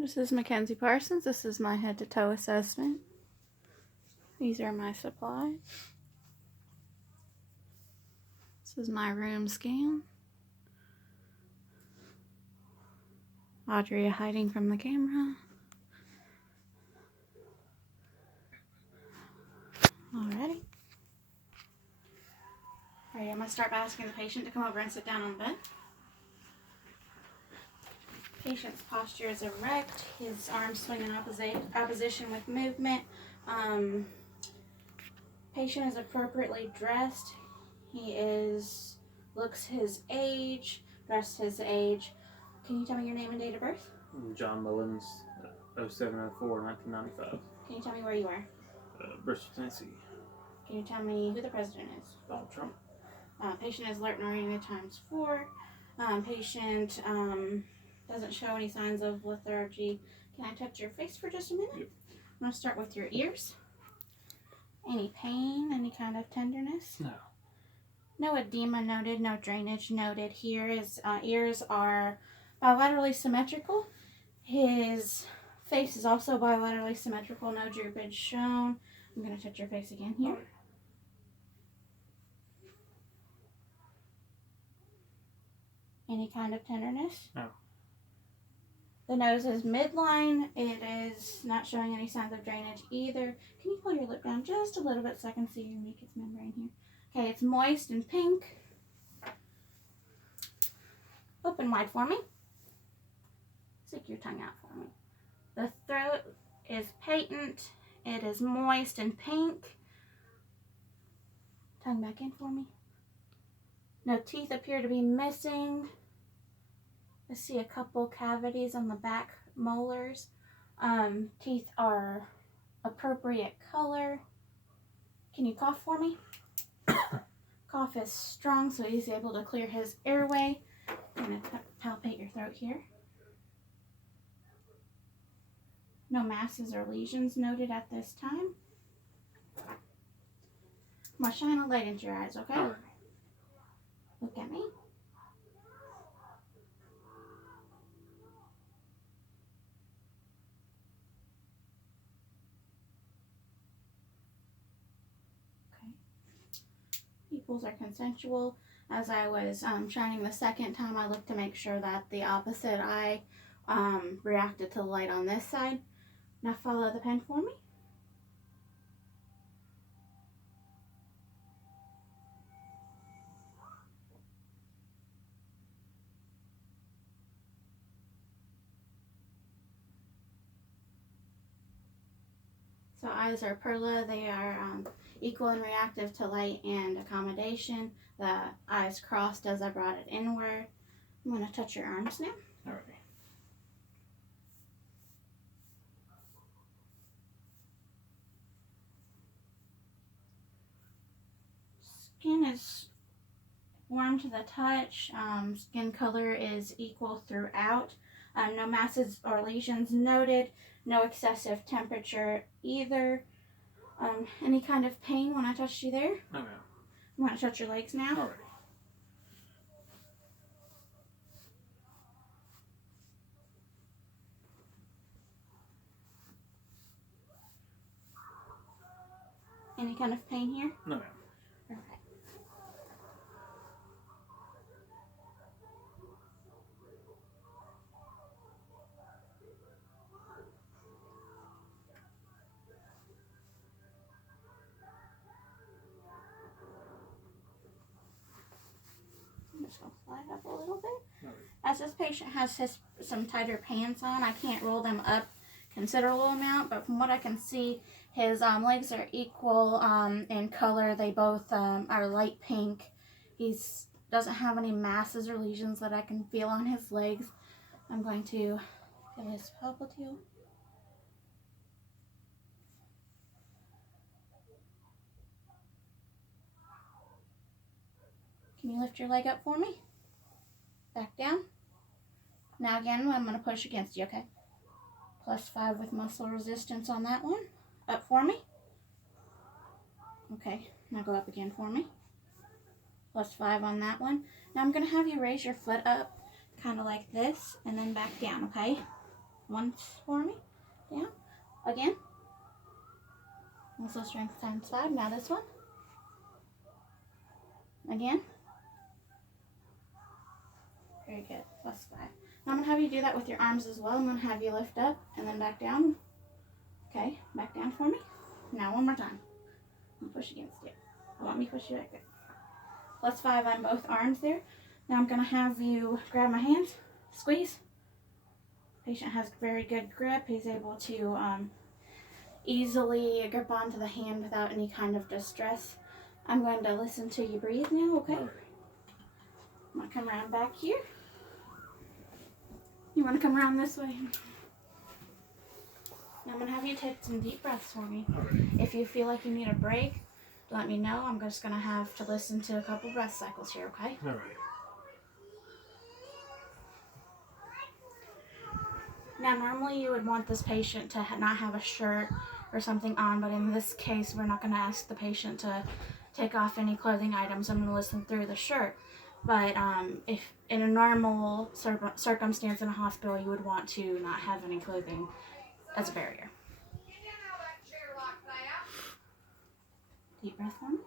This is Mackenzie Parsons. This is my head to toe assessment. These are my supplies. This is my room scan. Audrey hiding from the camera. Alrighty. Alright, I'm going to start by asking the patient to come over and sit down on the bed. Patient's posture is erect. His arms swing in opposition with movement. Patient is appropriately dressed. He looks his age, dressed his age. Can you tell me your name and date of birth? John Mullins, 07/04/1995. Can you tell me where you are? Bristol, Tennessee. Can you tell me who the president is? Donald Trump. Patient is alert and oriented ×4. Patient doesn't show any signs of lethargy. Can I touch your face for just a minute? Yep. I'm going to start with your ears. Any pain, any kind of tenderness? No. No edema noted, no drainage noted. Here his ears are bilaterally symmetrical. His face is also bilaterally symmetrical, no droopage shown. I'm going to touch your face again here. Any kind of tenderness? No. The nose is midline. It is not showing any signs of drainage either. Can you pull your lip down just a little bit so I can see your mucous membrane here? Okay, it's moist and pink. Open wide for me. Stick your tongue out for me. The throat is patent. It is moist and pink. Tongue back in for me. No teeth appear to be missing. I see a couple cavities on the back molars. Teeth are appropriate color. Can you cough for me? Cough is strong, so he's able to clear his airway. I'm going to palpate your throat here. No masses or lesions noted at this time. I'm going to shine a light into your eyes, okay? All right. Look at me. Okay. Pupils are consensual. As I was shining the second time, I looked to make sure that the opposite eye reacted to the light on this side. Now follow the pen for me. So eyes are perla. They are equal and reactive to light and accommodation. The eyes crossed as I brought it inward. I'm going to touch your arms now. All right. Skin is warm to the touch. Skin color is equal throughout. No masses or lesions noted. No excessive temperature either. Any kind of pain when I touched you there? No, no. I'm going to touch your legs now. All right. Any kind of pain here? No, no. Okay. I'm just going to slide up a little bit. All right. As this patient has some tighter pants on, I can't roll them up considerable amount, but from what I can see, his legs are equal in color. They both are light pink. He doesn't have any masses or lesions that I can feel on his legs. I'm going to feel his popliteal. Can you lift your leg up for me? Back down. Now again, I'm going to push against you, okay? +5 with muscle resistance on that one. Up for me. Okay, now go up again for me. +5 on that one. Now I'm going to have you raise your foot up kind of like this and then back down, okay? once for me. Down. Again. Muscle strength times 5. Now this one. Again. Very good. Plus 5. Now I'm going to have you do that with your arms as well. I'm going to have you lift up and then back down. Okay, back down for me. Now one more time. And push against it. I want me to push you back there. Plus 5 on both arms there. Now I'm going to have you grab my hands, squeeze. Patient has very good grip. He's able to easily grip onto the hand without any kind of distress. I'm going to listen to you breathe now, okay? All right. I'm going to come around back here. You want to come around this way? Now I'm going to have you take some deep breaths for me. All right. If you feel like you need a break, let me know. I'm just going to have to listen to a couple breath cycles here, okay? All right. Now, normally you would want this patient to not have a shirt or something on, but in this case, we're not going to ask the patient to take off any clothing items. I'm going to listen through the shirt. But if in a normal circumstance in a hospital, you would want to not have any clothing as a barrier. Deep breath for me.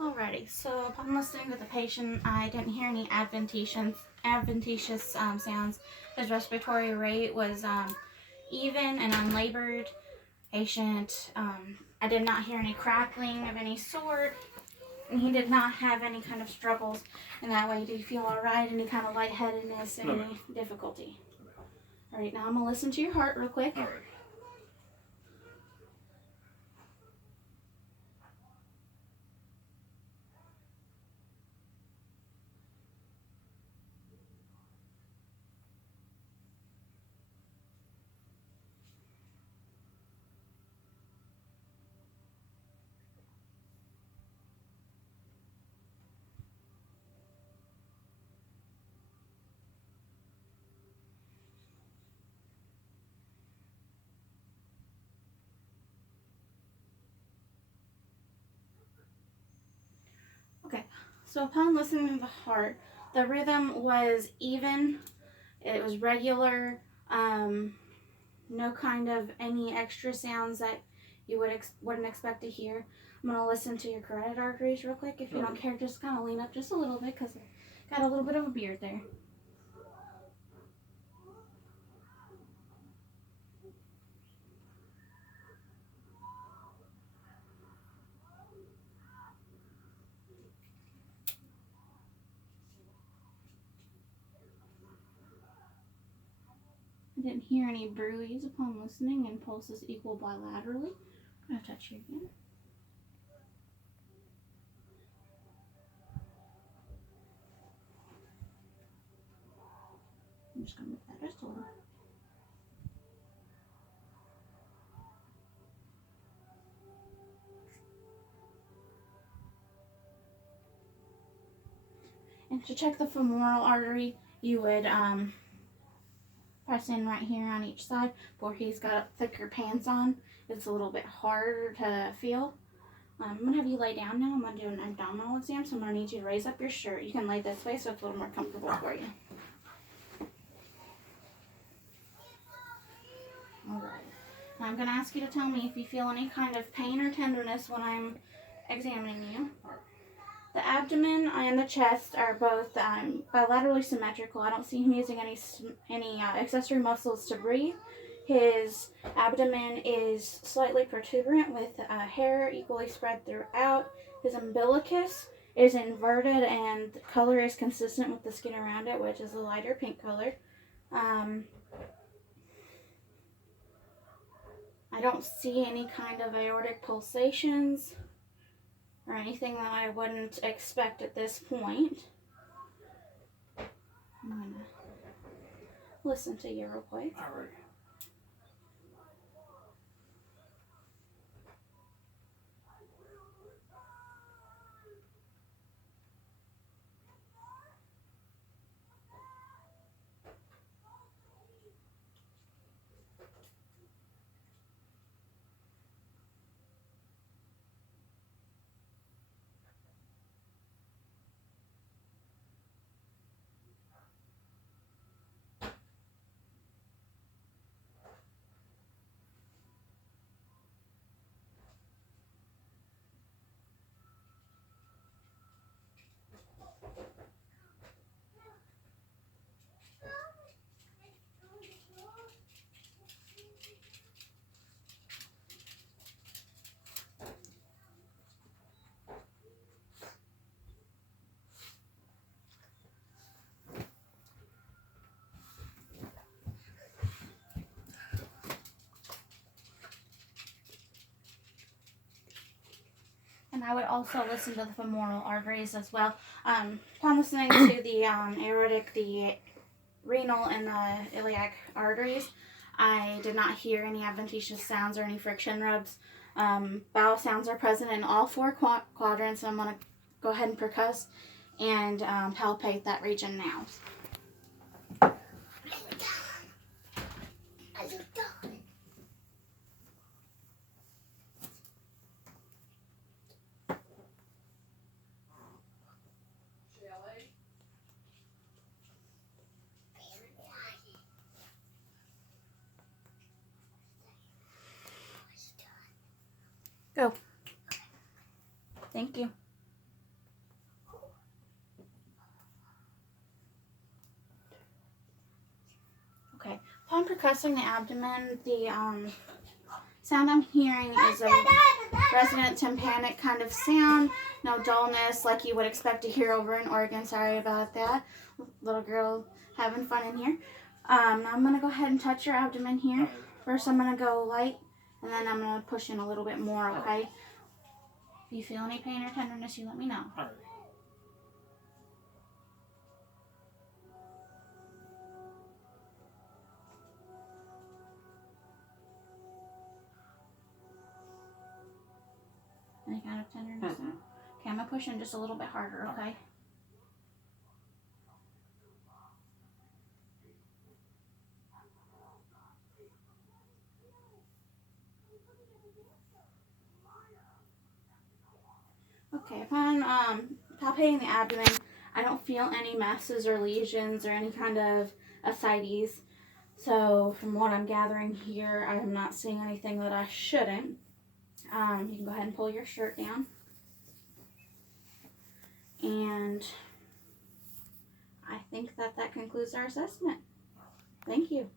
Alrighty, so upon listening to the patient, I didn't hear any adventitious sounds. His respiratory rate was even and unlabored. Patient, I did not hear any crackling of any sort, and he did not have any kind of struggles in that way. Do you feel alright? Any kind of lightheadedness, any difficulty? Alright, now I'm going to listen to your heart real quick. All right. So upon listening to the heart, the rhythm was even, it was regular, no kind of any extra sounds that you wouldn't expect to hear. I'm going to listen to your carotid arteries real quick. If you don't care, just kind of lean up just a little bit because I got a little bit of a beard there. I didn't hear any bruise upon listening, and pulses equal bilaterally. I'm going to touch you again. I'm just going to move that just a little. And to check the femoral artery, you would press in right here on each side. Where he's got thicker pants on, it's a little bit harder to feel. I'm going to have you lay down now. I'm going to do an abdominal exam, so I'm going to need you to raise up your shirt. You can lay this way so it's a little more comfortable for you. Alright. I'm going to ask you to tell me if you feel any kind of pain or tenderness when I'm examining you. The abdomen and the chest are both bilaterally symmetrical. I don't see him using any accessory muscles to breathe. His abdomen is slightly protuberant with hair equally spread throughout. His umbilicus is inverted and the color is consistent with the skin around it, which is a lighter pink color. I don't see any kind of aortic pulsations or anything that I wouldn't expect at this point. I'm going to listen to you real quick. All right. And I would also listen to the femoral arteries as well. Upon listening to the aortic, the renal, and the iliac arteries, I did not hear any adventitious sounds or any friction rubs. Bowel sounds are present in all four quadrants. So I'm going to go ahead and percuss and palpate that region now. Go. Thank you. Okay. Upon percussing the abdomen, the sound I'm hearing is a resonant tympanic kind of sound. No dullness like you would expect to hear over an organ. Sorry about that. Little girl having fun in here. I'm going to go ahead and touch your abdomen here. First I'm going to go light, and then I'm going to push in a little bit more, okay? If you feel any pain or tenderness, you let me know. All right. Any kind of tenderness? Mm-hmm. Okay, I'm going to push in just a little bit harder, okay? Okay, upon palpating the abdomen, I don't feel any masses or lesions or any kind of ascites. So from what I'm gathering here, I'm not seeing anything that I shouldn't. You can go ahead and pull your shirt down. And I think that concludes our assessment. Thank you.